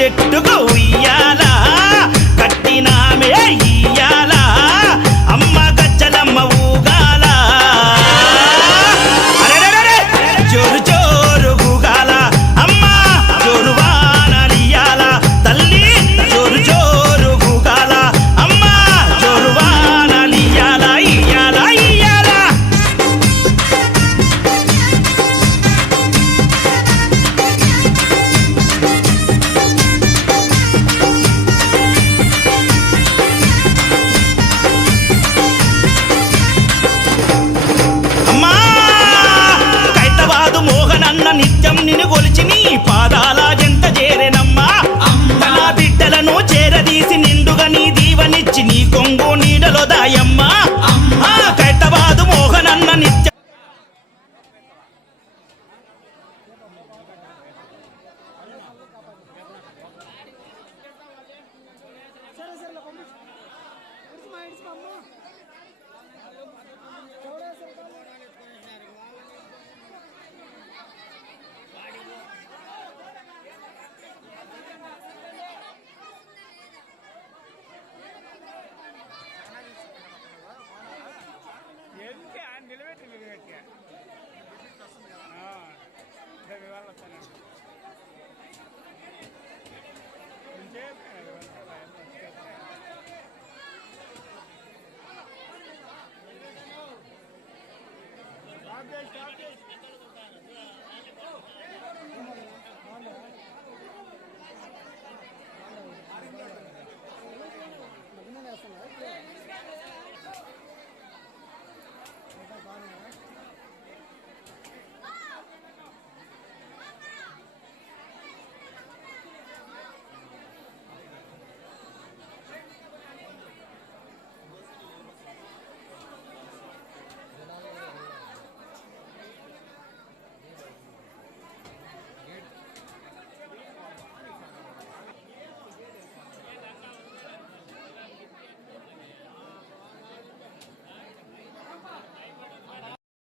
చెట్టుకు ఉయ్యాల కట్టినామే ఇయ్యాల అమ్మ గజ్జలమ్మ ఊగాల జోరు జోరు ఊగాల అమ్మ జోరు వానలియాల తల్లి జోరు జోరు ఊగాల అమ్మ జోరు వానలియాల ఇయ్యాల ఇయ్యాల అమ్మా కైతవాదు మోహనన్న నిత్యం నిన్ను కొలిచి నీ పాదాల జంట చేరెనమ్మా నా బిడ్డలను చేరదీసి నిండుగా నీ దీవనిచ్చి నీ కొంగు నీడలో దాయమ్మా కైతవాదు మోహనన్న నిత్యం